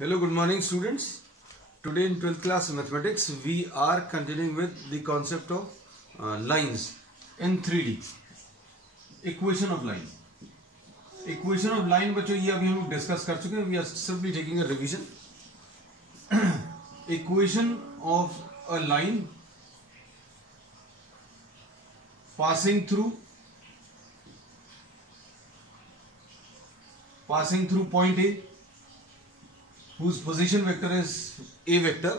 Hello, good morning students. Today in 12th class mathematics we are continuing with the concept of lines in 3D. Equation of line. Equation of line बच्चों ये अभी हम discuss कर चुके हैं. We are simply taking a revision. Equation of a line passing through point A, whose position vector is A vector,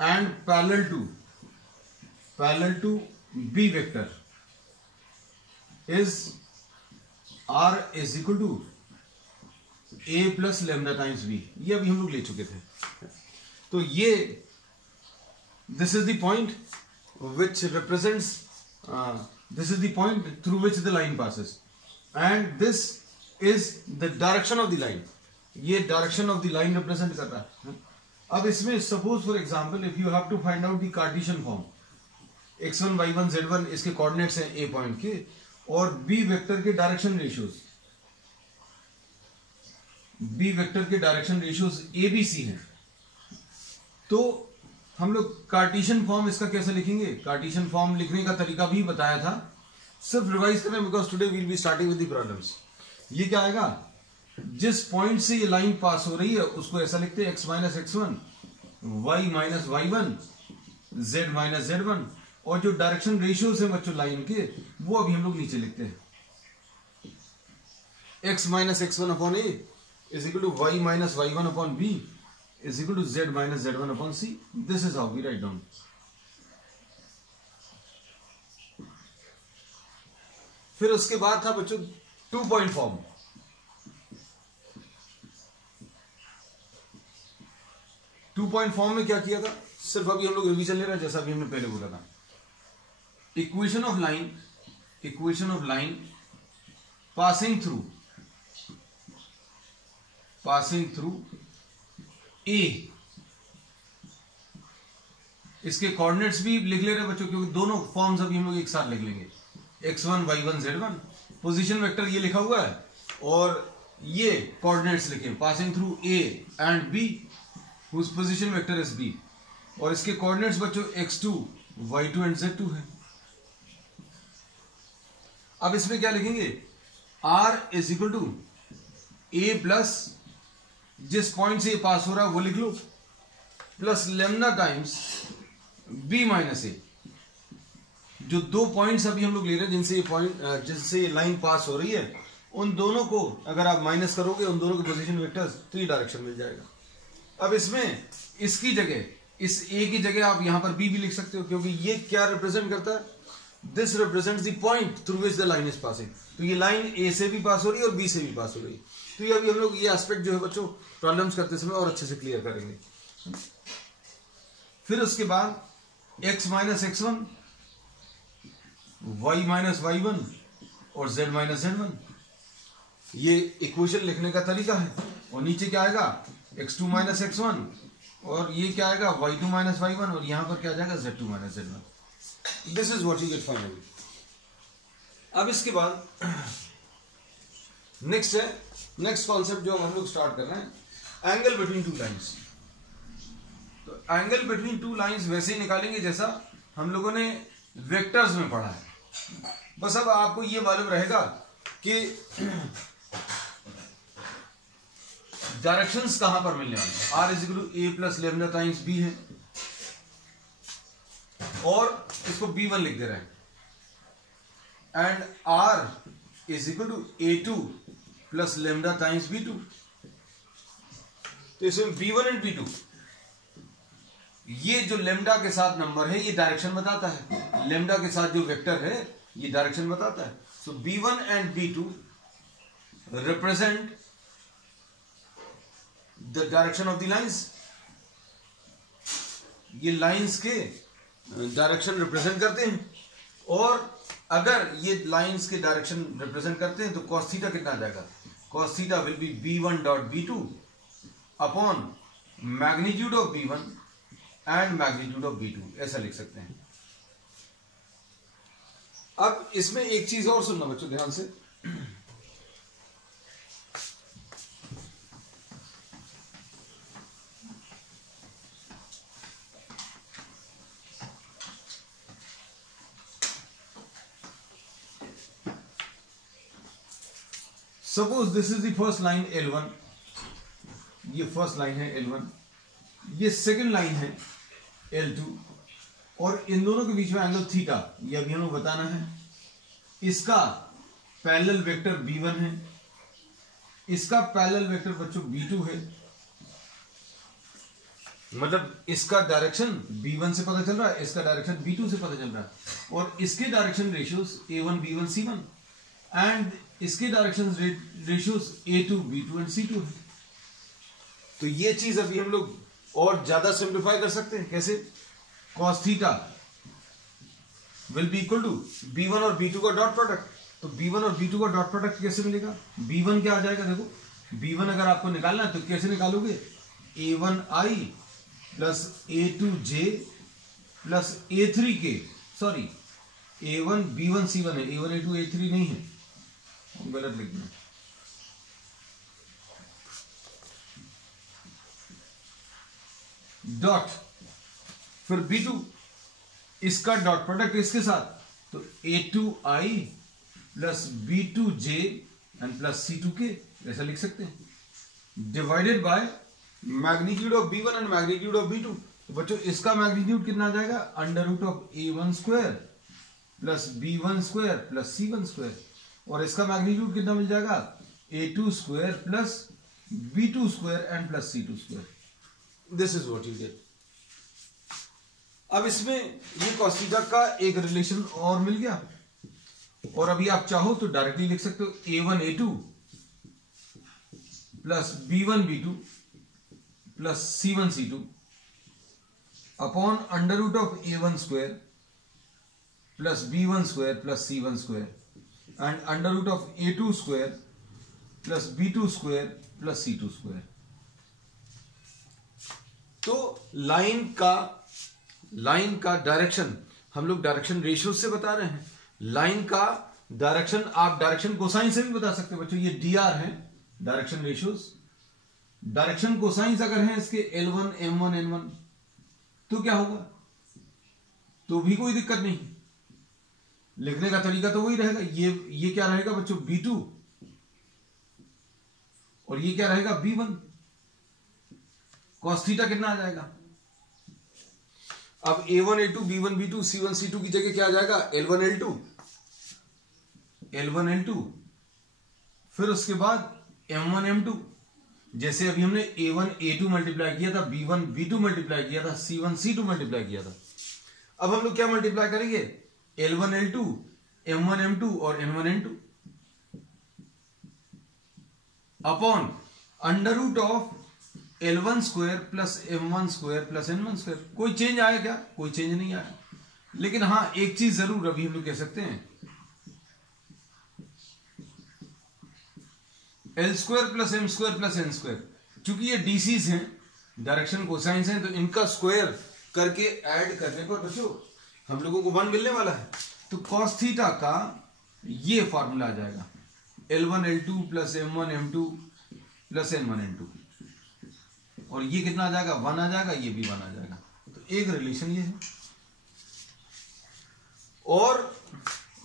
and parallel to B vector is R is equal to A plus lambda times B. ये अभी हम लोग ले चुके थे. तो ये this is the point which represents this is the point through which the line passes, and this is the direction of the line. ये direction of the line represent कर रहा है. अब इसमें suppose for example if you have to find out the Cartesian form, x1 y1 z1 इसके coordinates हैं a point के, और b वेक्टर के डायरेक्शन रेशियोज, b वेक्टर के direction ratios a b c हैं. तो हम लोग कार्टेशियन फॉर्म इसका कैसे लिखेंगे? कार्टेशियन फॉर्म लिखने का तरीका भी बताया था, सिर्फ रिवाइज करें because today we will be starting with the problems. ये क्या आएगा? जिस पॉइंट से ये लाइन पास हो रही है उसको ऐसा लिखते हैं x minus x1, y minus y1, z minus z1, और जो डायरेक्शन रेशियोज है बच्चों लाइन के वो अभी हम लोग नीचे लिखते हैं. x minus x1 upon a is equal to y minus y1 upon b is equal to z minus z1 upon c. This is how we write down. फिर उसके बाद था बच्चों 2 पॉइंट फॉर्म. 2 पॉइंट फॉर्म में क्या किया था? सिर्फ अभी हम लोग रिवीजन ले रहे हैं जैसा अभी हमने पहले बोला था. Equation of line passing through ए. इसके कोऑर्डिनेट्स भी लिख ले रहे हैं बच्चों क्योंकि दोनों फॉर्म्स अभी हम लोग एक साथ लिख लेंगे. x1 y1 z1 position vector ये लिखा हुआ है और ये कोऑर्डिनेट्स लिखे passing through A and B whose position vector is b, और इसके कोऑर्डिनेट्स बच्चों x2 y2 एंड z2 है. अब इसमें क्या लिखेंगे? r is equal to a plus जिस पॉइंट से ये पास हो रहा है वो लिख लो, plus lambda times b minus a. जो दो पॉइंट्स अभी हम लोग ले रहे हैं जिनसे ये लाइन पास हो रही है, उन दोनों को अगर आप माइनस करोगे उन दोनों के पोजीशन वेक्टर्स तो ये डायरेक्शन मिल जाएगा. अब इसमें इसकी जगह, इस a की जगह आप यहां पर b भी लिख सकते हो क्योंकि ये क्या रिप्रेजेंट करता है? This represents the point through which the line is passing. तो ये लाइन a से भी पास हो रही है और b से भी पास हो रही है. तो ये अभी हम लोग ये एस्पेक्ट जो है बच्चों प्रॉब्लम्स करते समय और अच्छे से क्लियर करेंगे. फिर उसके बाद x minus x1, y minus y1 और z माइनस z1, ये इक्वेशन लिखने का तरीका है. और नीचे क्या आएगा? x2 माइनस x1, और ये क्या आएगा? y2 माइनस y1, और यहां पर क्या आ जाएगा? z2 minus z1. This is what you gate finally. अब इसके बाद नेक्स्ट कॉन्सेप्ट जो हम लोग स्टार्ट कर रहे हैं, एंगल बिटवीन टू लाइंस. तो एंगल बिटवीन टू लाइंस वैसे ही निकालेंगे जैसा हम लोगों ने वेक्टर्स में पढ़ा है. बस अब आपको ये मालूम रहेगा कि डायरेक्शंस कहां पर मिलने वाले हैं. r is equal to a plus lambda times b है, और इसको b1 लिख दे रहे हैं, and r is equal to a2 plus lambda times b2. तो इसमें b1 एंड b2, ये जो लेमडा के साथ नंबर है ये डायरेक्शन बताता है, लेमडा के साथ जो वेक्टर है ये डायरेक्शन बताता है. सो b1 and b2 represent the direction of the lines. ये लाइंस के डायरेक्शन रिप्रेजेंट करते हैं, और अगर ये लाइंस के डायरेक्शन रिप्रेजेंट करते हैं तो cos थीटा कितना आ जाएगा? cos theta will B b1 dot b2 upon magnitude of b1 and magnitude of b2. ऐसा लिख सकते हैं. अब इसमें एक चीज और सुनना बच्चों ध्यान से. Suppose this is the first line L1, ये फर्स्ट लाइन है L1, ये सेकंड लाइन है L2, और इन दोनों के बीच में एंगल थीटा, ये अभी हमें बताना है। इसका पैरेलल वेक्टर B1 है, इसका पैरेलल वेक्टर बच्चों B2 है, मतलब इसका डायरेक्शन B1 से पता चल रहा है, इसका डायरेक्शन B2 से पता चल रहा है, और इसके direction ratios A1 B1 C1 and इसके direction ratios A2 B2 and C2 है। तो ये चीज अभी हम लोग और ज्यादा सिंप्लीफाई कर सकते हैं। कैसे? cos theta will be equal to B1 और B2 का डॉट प्रोडक्ट। तो B1 और B2 का डॉट प्रोडक्ट कैसे मिलेगा? B1 क्या आ जाएगा? देखो B1 अगर आपको निकालना है तो कैसे निकालोगे? A1i plus A2j plus A3k, sorry A1 B1 C1 है, A1 A2 A3 नहीं है, गलत लिख दिया। डॉट फिर B2, इसका डॉट प्रोडक्ट इसके साथ, तो A2i plus B2j and plus C2k, ऐसा लिख सकते हैं, divided by magnitude of B1 and magnitude of B2। तो बच्चों इसका मैग्नीट्यूड कितना आ जाएगा? Under root of A1 square plus B1 square plus C1 square, और इसका मैग्नीट्यूड कितना मिल जाएगा? A2 square plus B2 square and plus C2 square. This is what you get. अब इसमें ये cos थीटा का एक रिलेशन और मिल गया, और अभी आप चाहो तो डायरेक्टली लिख सकते हो A1 A2 plus B1 B2 plus C1 C2 upon under root of A1 square plus B1 square plus C1 square and under root of A2 square plus B2 square plus C2 square. तो line का direction हम लोग direction ratio से बता रहे हैं। Line का direction आप डायरेक्शन कोसाइन से भी बता सकते हैं बच्चों। ये dr है डायरेक्शन रेशियोज। डायरेक्शन कोसाइंस अगर हैं इसके L1 M1 N1 तो क्या होगा? तो भी कोई दिक्कत नहीं, लिखने का तरीका तो वही रहेगा। ये क्या रहेगा बच्चों? B2, और ये क्या रहेगा? B1। cos थीटा कितना आ जाएगा? अब A1 A2 B1 B2 C1 C2 की जगह क्या आ जाएगा? L1 L2, फिर उसके बाद M1 M2। जैसे अभी हमने A1 A2 मल्टीप्लाई किया था, B1 B2 मल्टीप्लाई किया था, C1 C2 मल्टीप्लाई किया था। अब हम लोग क्या मल्टीप्लाई करेंगे? L1 L2, M1 M2 और N1 N2 upon under root of L1 square plus M1 square plus N1 square. कोई चेंज आया क्या? कोई चेंज नहीं आया, लेकिन हां एक चीज जरूर अभी हम लोग कह सकते हैं, L square plus M square plus N square, चूंकि ये डीसीज हैं, डायरेक्शन कोसाइंस हैं, तो इनका स्क्वायर करके ऐड करने पर बच्चों हम लोगों को 1 मिलने वाला है। तो cos थीटा का ये फॉर्मूला आ जाएगा L1 L2 plus M1 M2 plus N1 N2, और ये कितना आ जाएगा? 1 आ जाएगा, ये भी 1 आ जाएगा। तो एक रिलेशन ये है। और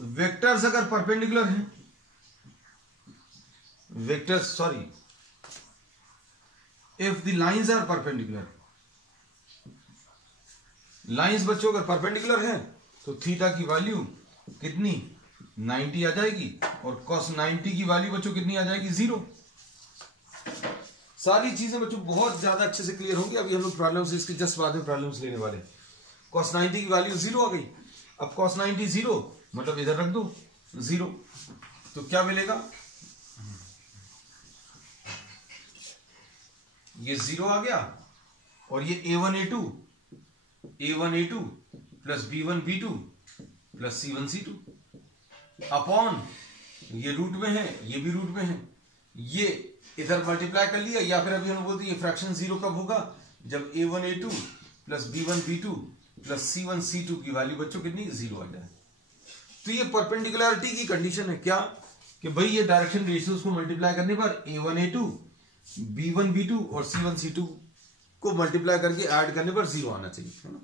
वेक्टर्स अगर परपेंडिकुलर हैं, vectors sorry if the lines are perpendicular, lines बच्चों अगर परपेंडिकुलर हैं तो थीटा की वैल्यू कितनी? 90 आ जाएगी, और cos 90 की वैल्यू बच्चों कितनी आ जाएगी? 0। सारी चीजें बच्चों बहुत ज्यादा अच्छे से क्लियर होंगी। अभी हम लोग प्रॉब्लम्स इसके जस्ट बाद में प्रॉब्लम्स लेने वाले। cos 90 की वैल्यू 0 आ गई। अब cos 90 0 मतलब इधर रख दो 0, तो क्या मिलेगा? ये 0 आ गया, और ये A1 A2 plus B1 B2 plus C1 C2 upon ये रूट में है, ये भी रूट में है, ये इधर मल्टीप्लाई कर लिया, या फिर अभी हम बोलते हैं ये फ्रैक्शन 0 कब होगा? जब A1 A2 plus B1 B2 plus C1 C2 की वैल्यू बच्चों कितनी? 0 आ जाए। तो ये परपेंडिकुलरिटी की कंडीशन है। क्या कि भाई ये डायरेक्शन रेशियोज को मल्टीप्लाई करने पर A1 A2 B1 B2 और C1 C2 को मल्टीप्लाई करके ऐड करने पर 0 आना चाहिए, है ना?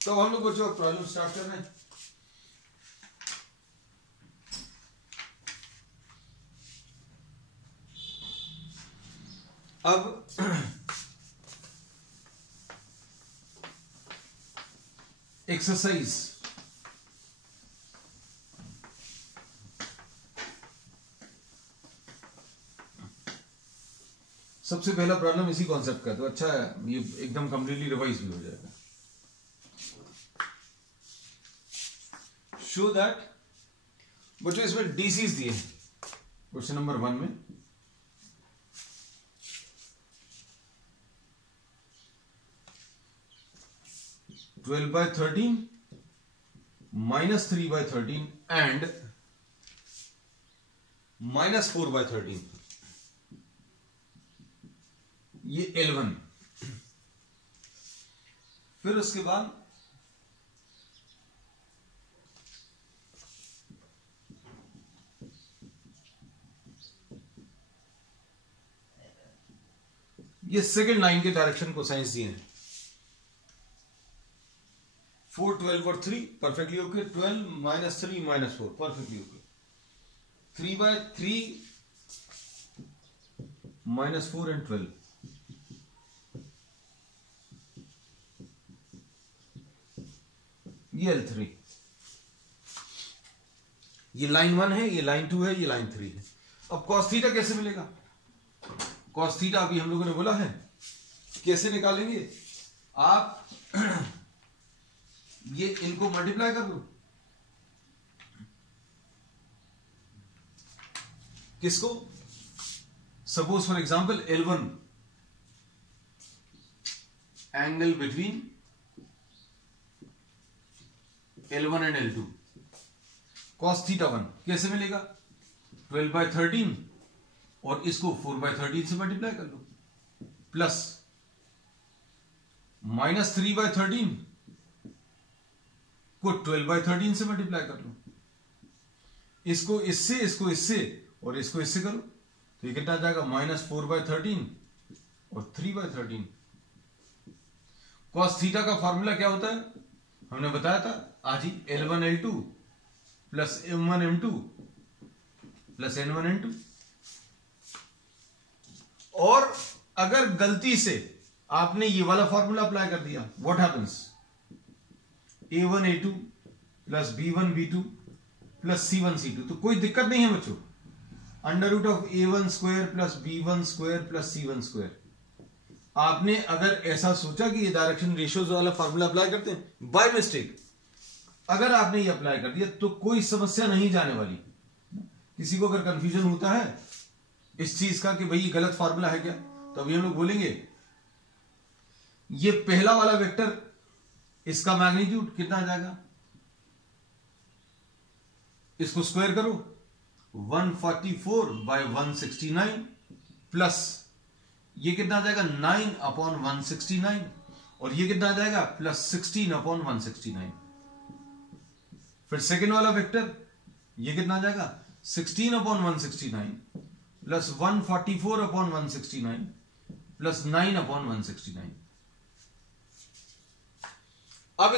तो हम लोग बच्चों प्रॉब्लम स्टार्ट कर रहे हैं। अब एक्सरसाइज सबसे पहला प्रॉब्लम इसी कॉन्सेप्ट का, तो अच्छा है ये एकदम कंप्लीटली रिवाइज भी हो जाएगा। शो दैट बच्चों इसमें डीसीज दिए हैं क्वेश्चन नंबर 1 में। (12/13) (3/13) एंड (4/13) ये L1। फिर उसके बाद ये सेकेंड लाइन के डायरेक्शन को साइंस दिए हैं। 4, 12 और 3 perfectly okay. 12 - 3 - 4 perfectly okay. 3/3 -4 and 12 ये L3। ये लाइन 1 है, ये लाइन 2 है, ये लाइन 3 है। अब cos थीटा कैसे मिलेगा? cos थीटा अभी हम लोगों ने बोला है कैसे निकालेंगे। आप ये इनको मल्टीप्लाई कर दो। किसको? Suppose for example L1 angle between L1 and L2 cos theta 1 कैसे मिलेगा? 12/13 और इसको 4/13 से मल्टीप्लाई कर लो, प्लस -3/13 को 12/13 से मल्टीप्लाई कर लो। इसको इससे और इसको इससे करो तो ये कितना आ जाएगा? -4/13 और 3/13। cos थीटा का फॉर्मूला क्या होता है? हमने बताया था आज ही, L1 L2 plus M1 M2 plus N1 N2। और अगर गलती से आपने ये वाला फॉर्मूला अप्लाई कर दिया, what happens? A1 A2 plus B1 B2 plus C1 C2, तो कोई दिक्कत नहीं है बच्चों। √A1² plus B1² plus C1²। आपने अगर ऐसा सोचा कि ये डायरेक्शन रेशियोज वाला फॉर्मूला अप्लाई करते हैं, बाय मिस्टेक अगर आपने ये अप्लाई कर दिया तो कोई समस्या नहीं जाने वाली। किसी को अगर कंफ्यूजन होता है इस चीज का कि भाई ये गलत फॉर्मूला है क्या, तो अभी हम लोग बोलेंगे ये पहला वाला वेक्टर, इसका मैग्नीट्यूड कितना आ जाएगा? इसको स्क्वायर करो, 144/169 प्लस ये कितना आ जाएगा? 9/169 और ये कितना आ जाएगा? प्लस 16/169। फिर सेकेंड वाला वेक्टर ये कितना आ जाएगा? 16/169 प्लस 144/169 प्लस 9/169। अब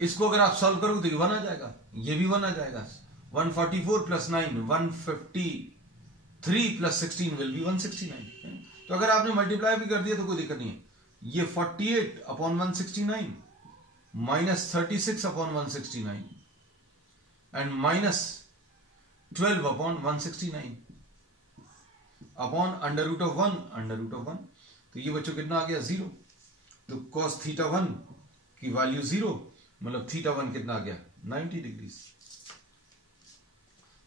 इसको अगर आप सॉल्व करोगे तो ये 1 आ जाएगा, ये भी 1 आ जाएगा। 144 प्लस 9 153 प्लस 16 विल बी 169। तो अगर आपने मल्टीप्लाई भी कर दिया तो कोई दिक्कत नहीं है। ये 48/169 माइनस 36/169 एंड माइनस 12/169 अपॉन √1 तो ये बच्चों कितना आ गया? 0। तो cos थीटा 1 की वैल्यू 0, मतलब थीटा 1 कितना आ गया? 90 degrees.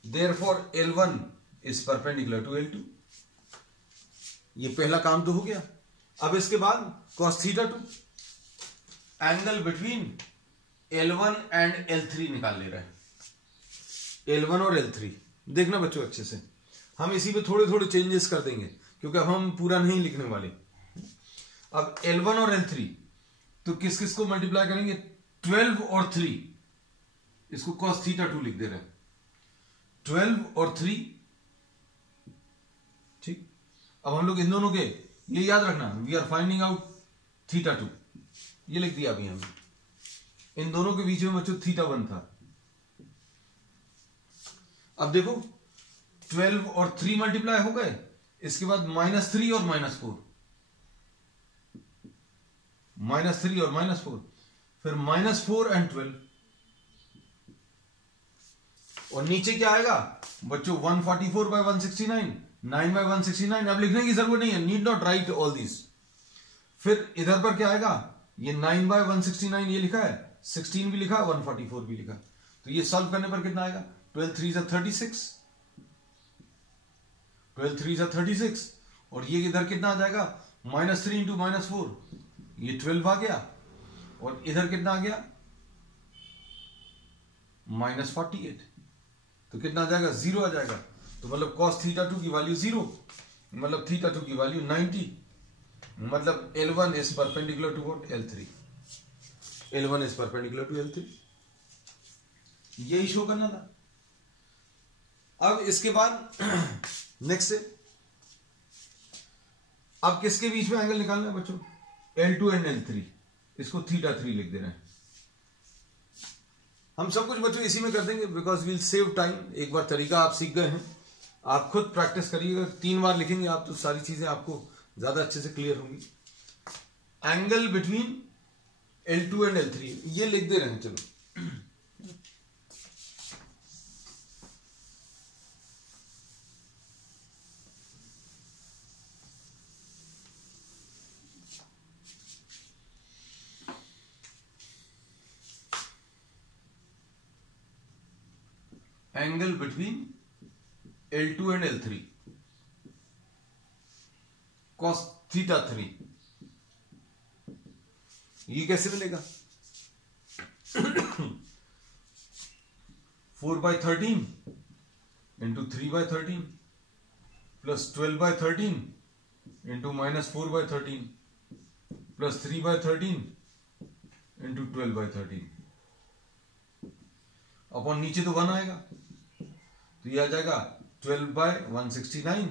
Therefore L1 is perpendicular to L2। ये पहला काम तो हो गया। अब इसके बाद cos theta 2 angle between L1 and L3 निकाल ले रहा है। L1 और L3 देखना बच्चों अच्छे से, हम इसी पे थोड़े थोड़े चेंजेस कर देंगे क्योंकि अब हम पूरा नहीं लिखने वाले। अब L1 और L3 तो किस किस को मल्टीप्लाई करेंगे? 12 और 3, इसको cos थीटा 2 लिख दे रहे हैं। 12 और 3, ठीक। अब हम लोग इन दोनों के, ये याद रखना, we are finding out theta 2, ये लिख दिया अभी हमने। इन दोनों के बीच में बच्चों थीटा 1 था। अब देखो 12 और 3 मल्टीप्लाई हो गए, इसके बाद -3 और -4, -3 और -4, फिर -4 एंड 12, और नीचे क्या आएगा बच्चों 144 बाय 169, 9 बाय 169। अब लिखने की जरूरत नहीं है, need not right all this. फिर इधर पर क्या आएगा, ये 9 बाय 169 ये लिखा है, 16 भी लिखा, 144 भी लिखा, तो ये सॉल्व करने पर कितना आएगा, 12 3 जा 36, 12 3 जा 36, और ये इधर कितना आ जाएगा, -3 इंटू -4, ये 12 आ गया, और इधर कितना आ गया, -48, तो कितना आ जाएगा, 0 आ जाएगा। तो मतलब cos θ2 की वैल्यू 0, मतलब θ2 की वैल्यू 90, मतलब L1 is perpendicular to what, L3, L1 is perpendicular to L3, यही शो करना था। अब इसके बाद नेक्स्ट से अब किसके बीच में एंगल निकालना है बच्चों, L2 एंड L3, इसको θ3 लिख दे रहे हैं। हम सब कुछ बच्चों इसी में कर देंगे, बिकॉज वील सेव टाइम। एक बार तरीका आप सीख गए हैं, आप खुद प्रैक्टिस करिएगा, 3 बार लिखेंगे आप तो सारी चीजें आपको ज्यादा अच्छे से क्लियर होंगी। Angle between L2 and L3 ये लिख दे रहे हैं, चलो angle between L2 and L3 cos θ3, ये कैसे मिलेगा, 4/13 into 3/13 plus 12/13 into -4/13 plus 3/13 into 12/13 upon नीचे तो 1 आएगा, तो ये आ जाएगा 12/169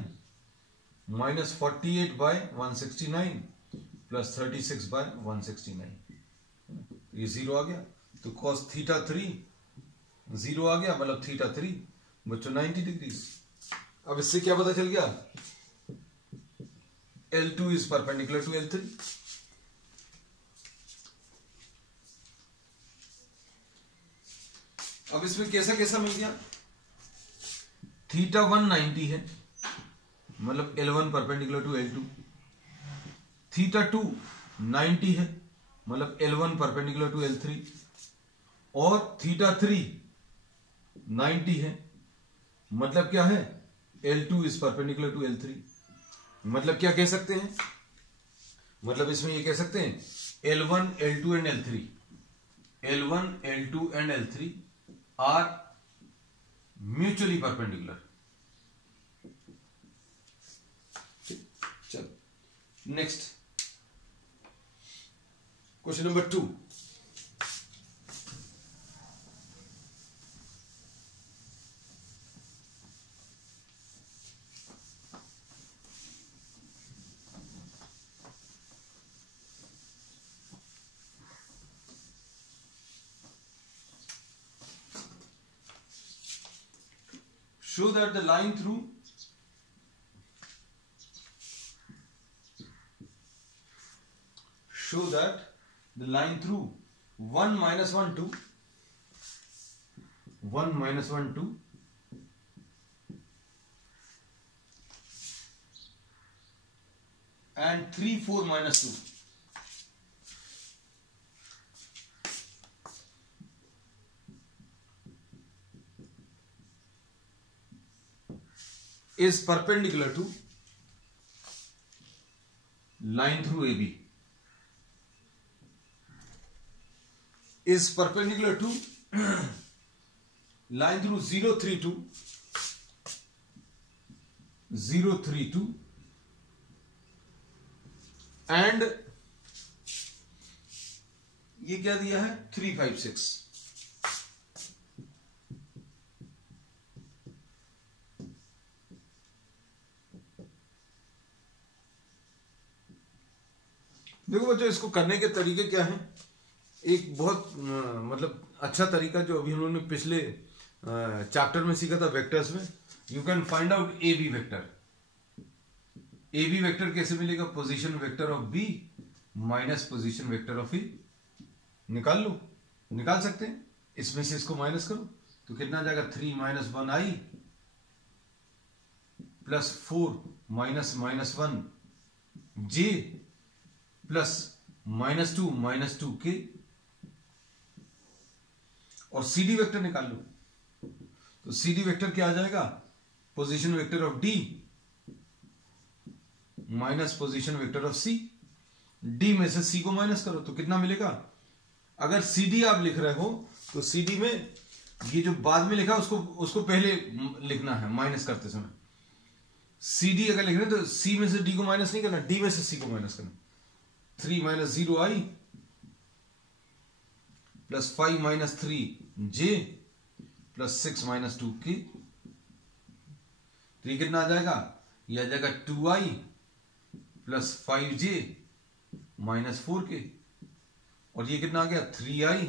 -48/169 प्लस 36/169, ये 0 आ गया। तो cos θ3 0 आ गया, मतलब θ3 बच्चों 90 डिग्री। अब इससे क्या पता चल गया, L2 is perpendicular to L3। अब इसमें कैसा कैसा मिल गया, θ1 90 है, मतलब L1 परपेंडिकुलर टू L2, θ2 90 है, मतलब L1 परपेंडिकुलर टू L3, और θ3 90 है, मतलब क्या है, L2 is perpendicular to L3। मतलब क्या कह सकते हैं, मतलब इसमें ये कह सकते हैं L1 L2 and L3, L1 L2 and L3 are mutually perpendicular. चलो next question number 2। Show that the line through show that the line through 1 minus 1 2 1 minus 1 2 and 3 4 minus 2 is perpendicular to line through AB, is perpendicular to line through 0 3 2 0 3 2 and ये क्या दिया है 3 5 6। देखो बच्चों, इसको करने के तरीके क्या हैं, एक बहुत मतलब अच्छा तरीका जो अभी उन्होंने पिछले चैप्टर में सीखा था वेक्टर्स में, you can find out A B vector. A B vector कैसे मिलेगा? Position vector of B minus position vector of A. निकाल लो, निकाल सकते हैं। इसमें से इसको माइनस करो तो कितना आ जाएगा? 3 माइनस 1 आई प्लस 4 माइनस माइनस 1 जे प्लस -2 माइनस 2 के। और सी डी वेक्टर निकाल लो तो सी डी वेक्टर क्या आ जाएगा? Position vector of D minus position vector of C. D में से सी को माइनस करो तो कितना मिलेगा? अगर सी डी आप लिख रहे हो तो सी डी में ये जो बाद में लिखा उसको पहले लिखना है माइनस करते समय। सी डी अगर लिख रहे हैं तो सी में से डी को माइनस नहीं करना, डी में से सी को माइनस करना। 3 माइनस 0 आई प्लस 5 माइनस 3 जे प्लस 6 माइनस 2 के। तो ये कितना आ जाएगा? ये आ जाएगा 2i प्लस 5j माइनस 4 के। और ये कितना आ गया? 3i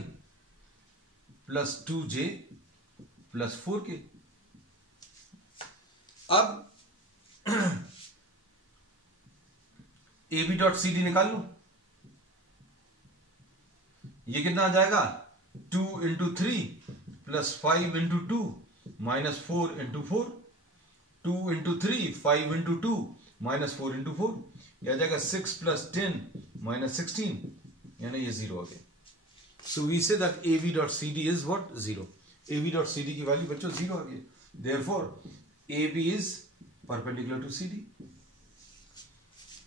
प्लस 2j प्लस 4 के। अब A B dot C D निकाल लो। ये कितना आ जाएगा? 2 into 3 plus 5 into 2 minus 4 into 4। 2 into 3 5 into 2 minus 4 into 4। यह आ जाएगा 6 प्लस 10 माइनस 16, यानी ये 0 आ गया। So we say that A B dot C D is what? 0। A B dot C D की वैल्यू बच्चों 0 आ गई। Therefore A B is perpendicular to C D.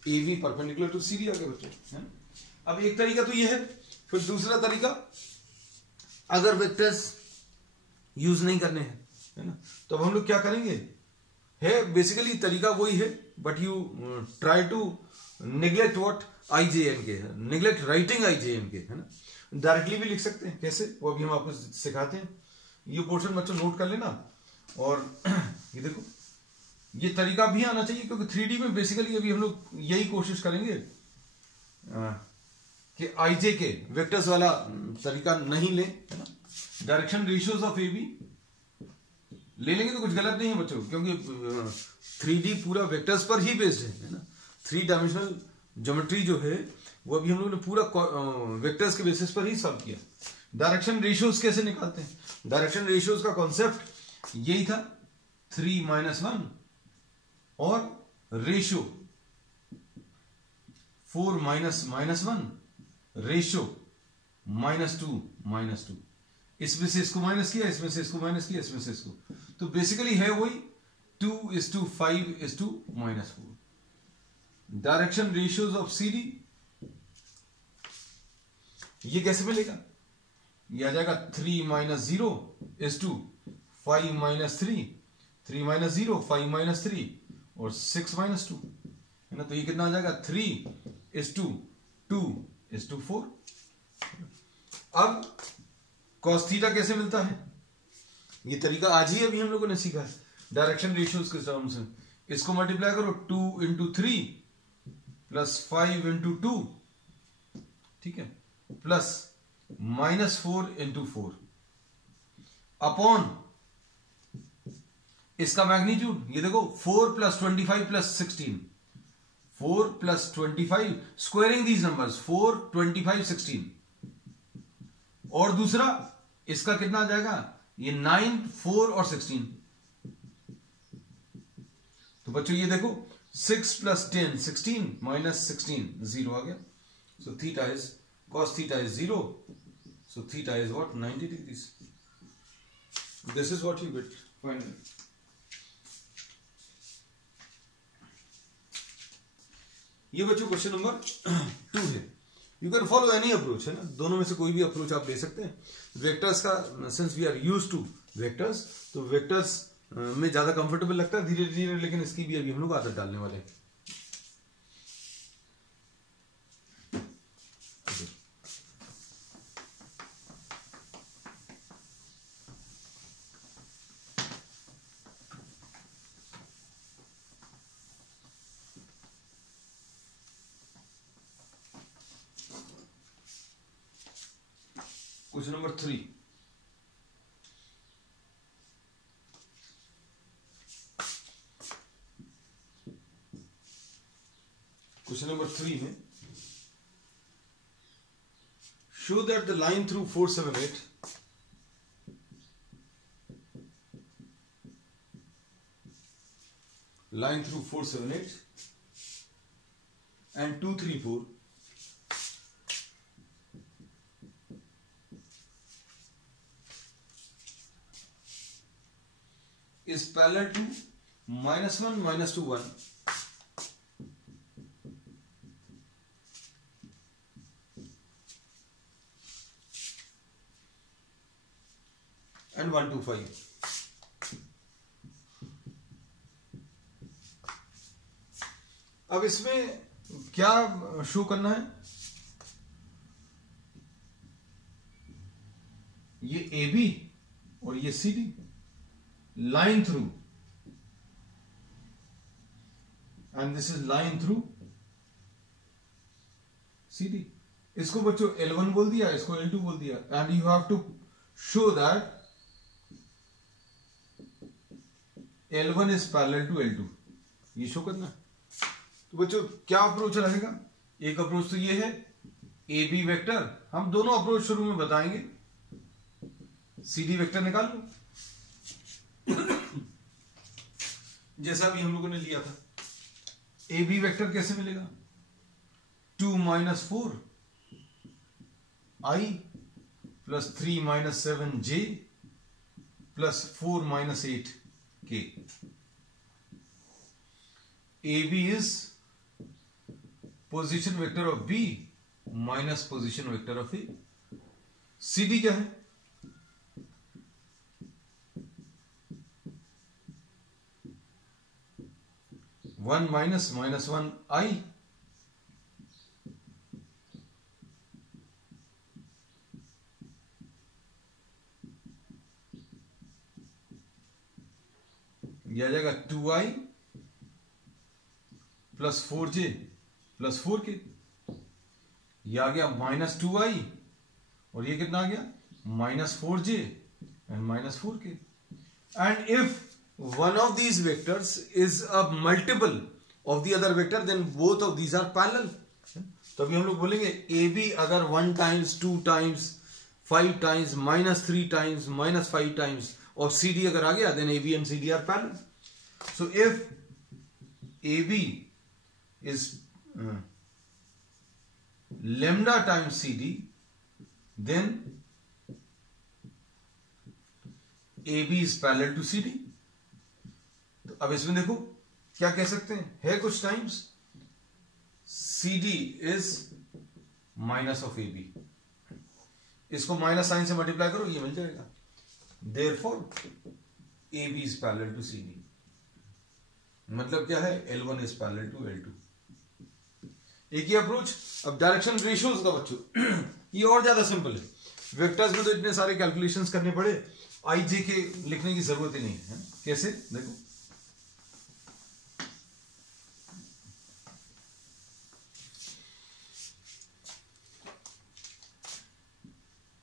A B perpendicular to C D आ गया बच्चों। अब एक तरीका तो ये है, फिर दूसरा तरीका, अगर वेक्टर्स यूज नहीं करने हैं, है ना, तो अब हम लोग क्या करेंगे? है बेसिकली तरीका वही है, but you try to neglect what i j and k, neglect writing i j and k, है ना। डायरेक्टली भी लिख सकते हैं, कैसे वो अभी हम आपको सिखाते हैं। ये पोर्शन बच्चों नोट कर लेना। और ये देखो, ये तरीका भी आना चाहिए, क्योंकि 3D में बेसिकली अभी हम लोग यही कोशिश करेंगे कि आईजे के वेक्टर्स वाला तरीका नहीं ले, है ना। Direction ratios of A B ले लेंगे तो कुछ गलत नहीं है बच्चों, क्योंकि 3D पूरा वेक्टर्स पर ही बेस्ड है ना। 3 डायमेंशनल ज्योमेट्री जो है वो अभी हम लोगों ने पूरा वेक्टर्स के बेसिस पर ही सॉल्व किया। डायरेक्शन रेशियोज कैसे निकालते हैं? डायरेक्शन रेशियोज का कॉन्सेप्ट यही था, 3 - 1 और रेशियो 4 - -1 रेशियो -2 -2। इसमें से इसको माइनस किया, इसमें से इसको माइनस किया, इसमें से इसको, तो बेसिकली है वही 2:5:4। Direction ratios of C D ये कैसे मिलेगा? ये आ जाएगा 3 - 0:5 -3, 3 - 0 5 - 3 और 6 - 2, है ना। तो ये कितना आ जाएगा? 3:2:4। अब cos थीटा कैसे मिलता है? ये तरीका आज ही अभी हम लोगों ने सीखा है डायरेक्शन रेशियोज के टर्म्स में। इसको मल्टीप्लाई करो 2 × 3 प्लस 5 × 2, ठीक है, प्लस -4 × 4 अपॉन इसका मैग्नीट्यूड। ये देखो 4 + 25 + 16, 4 + 25, स्क्वायरिंग दीज नंबर्स, 4 25 16। और दूसरा इसका कितना आ जाएगा? ये 9 4 और 16। तो बच्चों ये देखो 6 + 10 16 - 16 0 आ गया। So theta is cos theta is 0, so theta is what? 90 degrees. This is what you get finally. ये बच्चों क्वेश्चन नंबर 2 है। You can follow any approach, है ना, दोनों में से कोई भी अप्रोच आप ले सकते हैं। वेक्टर्स का, since we are used to vectors, तो वेक्टर्स में ज्यादा कंफर्टेबल लगता है धीरे धीरे, लेकिन इसकी भी अभी हम लोग आदत डालने वाले हैं। क्वेश्चन नंबर 3, क्वेश्चन नंबर 3 में show that the line through 478 line through 478 and 234 is parallel to -1 -2 1 and 1 2 5. अब इसमें क्या शो करना है, ये ए बी और ये C D line through and this is line through C D. इसको बच्चों L1 बोल दिया, इसको L2 बोल दिया and you have to show that L1 is parallel to L2, ये शो करना है। तो बच्चों क्या अप्रोच रहेगा, एक अप्रोच तो ये है ए बी वेक्टर, हम दोनों अप्रोच शुरू में बताएंगे। सी डी वेक्टर निकाल लो जैसा भी हम लोगों ने लिया था। ए बी वेक्टर कैसे मिलेगा, 2 - 4 I प्लस 3 - 7 J प्लस 4 - 8 K। A B is position vector of B minus position vector of A. C D क्या है, वन माइनस -1 I यह आ जाएगा 2I plus 4J plus 4K। ये आ गया -2I और ये कितना आ गया -4J and -4K। And if one of these vectors is a multiple of the other vector then both of these are parallel. तो अभी हम लोग बोलेंगे ए बी अगर 1 times 2 times 5 times -3 times -5 times और सी डी अगर आ गया then A B and C D are parallel. So if A B is lambda times CD, then AB is parallel to CD। तो अब इसमें देखो क्या कह सकते हैं, है कुछ times CD is minus of AB, इसको माइनस साइन से मल्टीप्लाई करो ये मिल जाएगा, therefore AB is parallel to CD। मतलब क्या है, L1 is parallel to L2। एक ही अप्रोच। अब डायरेक्शन रेशियोज का बच्चों ये और ज्यादा सिंपल है, वेक्टर्स में तो इतने सारे कैलकुलेशंस करने पड़े, आई जे के लिखने की जरूरत ही नहीं है। कैसे देखो,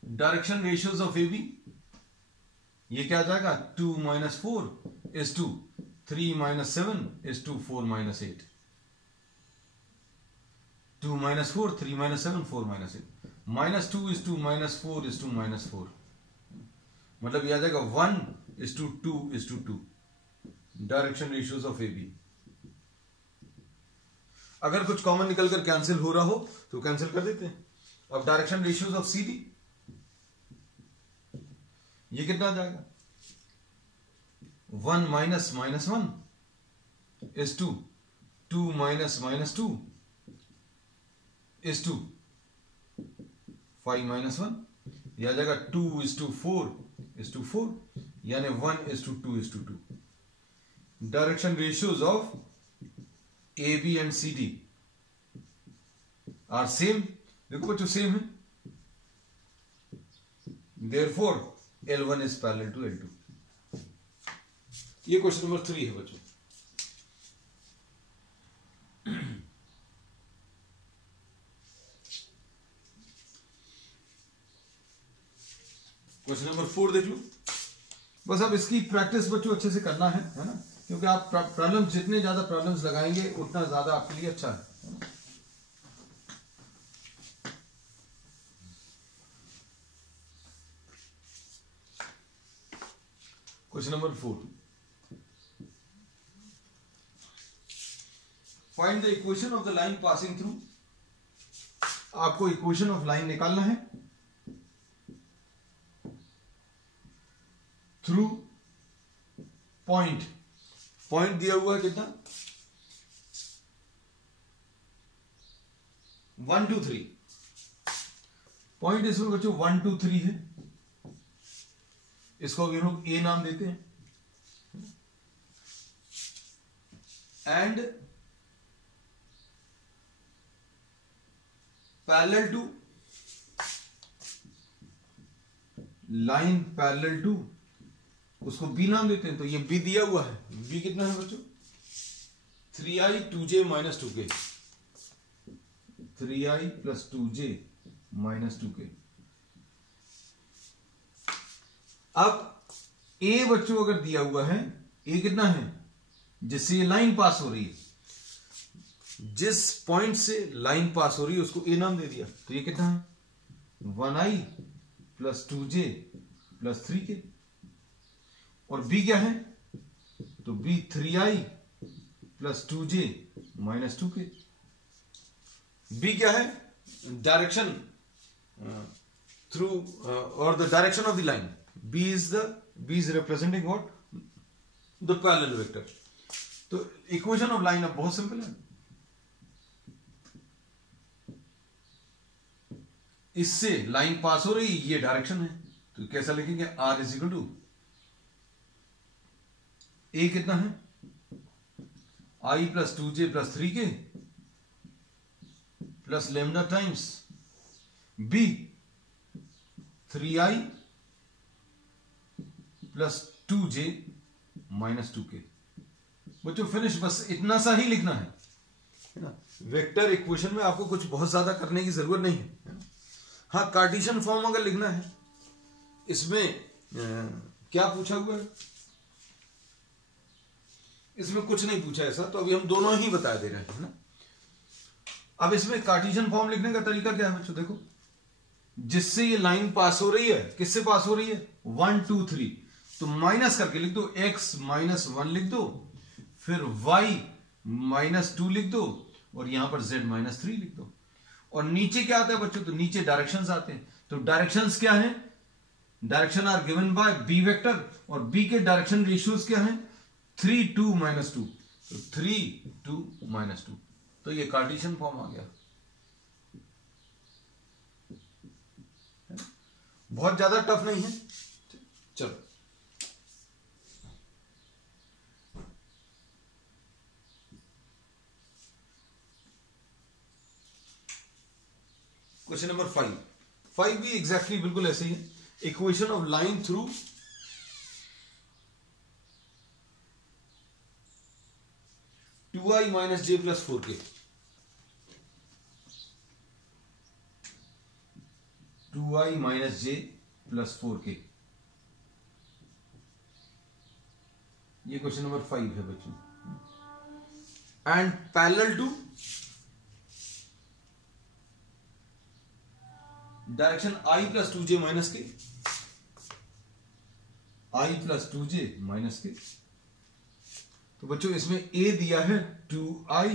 direction ratios of A B, ये क्या आ जाएगा 2 - 4 is 2, 3 - 7 is 2, 4 - 8, 2 - 4, 3 - 7, 4 - 8, -2 is 2 -4 is 2 -4, मतलब ये आ जाएगा 1 is to 2 is to 2। Direction ratios of A B, अगर कुछ कॉमन निकलकर कैंसिल हो रहा हो तो कैंसिल कर देते हैं। अब direction ratios of C D, ये कितना आ जाएगा, 1 - -1 is 2, 2 - -2 is 2, 5 - 1, यह आ जाएगा 2 is to 4 is to 4, यानी 1 is to 2 is to 2। Direction ratios of A B and C D are same, देखो बच्चों सेम है, therefore L1 is parallel to L2। ये क्वेश्चन नंबर 3 है बच्चों। क्वेश्चन नंबर 4 देख लो। बस अब इसकी प्रैक्टिस बच्चों अच्छे से करना है ना, क्योंकि आप प्रॉब्लम जितने ज्यादा प्रॉब्लम्स लगाएंगे उतना ज्यादा आपके लिए अच्छा है। Question number 4, find the equation of the line passing through. आपको इक्वेशन ऑफ लाइन निकालना है थ्रू पॉइंट। पॉइंट दिया हुआ है कितना, 1 2 3। पॉइंट इसमें बच्चों 1 2 3 है। इसको भी हम लोग ए नाम देते हैं। And parallel to, line parallel to, उसको बी नाम देते हैं। तो ये बी दिया हुआ है। बी कितना है बच्चों, 3i 2j - 2k, 3i + 2j - 2k। अब ए बच्चों अगर दिया हुआ है, ए कितना है, जिससे ये लाइन पास हो रही है, जिस पॉइंट से लाइन पास हो रही है उसको ए नाम दे दिया। तो ये कितना है, 1i + 2j + 3k। और बी क्या है, तो B 3i + 2j - 2k। B क्या है, डायरेक्शन थ्रू और the direction of the line. B is representing what, the parallel vector। तो इक्वेशन ऑफ लाइन अब बहुत सिंपल है। इससे लाइन पास हो रही, ये डायरेक्शन है, तो कैसा लिखेंगे, R = A कितना है, i + 2j + 3k + lambda times B 3i + 2j - 2k। बच्चों फिनिश, बस इतना सा ही लिखना है ना। वेक्टर इक्वेशन में आपको कुछ बहुत ज्यादा करने की जरूरत नहीं है। हाँ, कार्टेशियन फॉर्म अगर लिखना है, इसमें क्या पूछा हुआ है, इसमें कुछ नहीं पूछा ऐसा, तो अभी हम दोनों ही बता दे रहे हैं ना। अब इसमें कार्टेशियन फॉर्म लिखने का तरीका क्या है बच्चों, देखो, जिससे ये लाइन पास हो रही है, किससे पास हो रही है, 1 2 3, तो माइनस करके लिख दो, x - 1 लिख दो, फिर y - 2 लिख दो, और यहां पर z - 3 लिख दो। और नीचे क्या आता है बच्चों, तो नीचे डायरेक्शंस आते हैं। तो डायरेक्शंस क्या है, direction are given by b vector, और b के डायरेक्शन रेशियोज क्या है, 3 2 - 2, तो 3 2 - 2। तो ये कार्टेशियन फॉर्म आ गया। बहुत ज्यादा टफ नहीं है। चलो, क्वेश्चन नंबर 5 भी एग्जैक्टली बिल्कुल ऐसे ही है। Equation of line through two i - j + 4k, 2i - j + 4k। ये क्वेश्चन नंबर 5 है बच्चों। And parallel to direction i + 2j - k, i + 2j - k। तो बच्चों इसमें a दिया है 2i -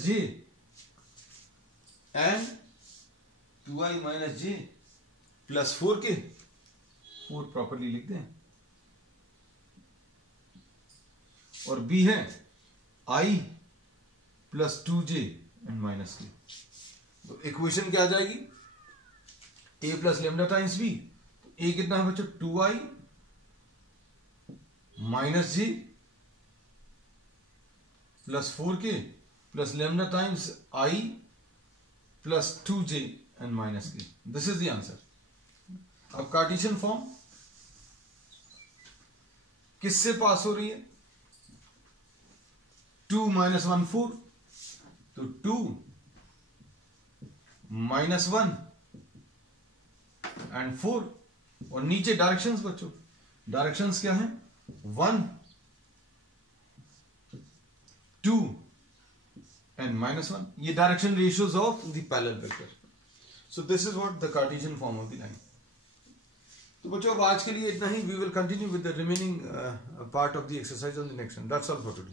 j and 2i - j + 4k। 4 properly लिखते हैं। और b है i + 2j and -k। तो इक्वेशन क्या आ जाएगी, a + लैम्डा टाइम्स b। तो a कितना है बच्चों, 2i - j + 4k + lambda times i + 2j and -k। This is the answer. अब कार्टेशियन फॉर्म किससे पास हो रही है, 2 - 1 4, तो 2 - 1 एंड 4। और नीचे डायरेक्शंस बच्चों, डायरेक्शंस क्या है, 1 2 and -1। ये direction ratios of the parallel vector. So this is what the Cartesian form of the line. तो बच्चों अब आज के लिए इतना ही. We will continue with the remaining part of the exercise on the next one. That's all for today.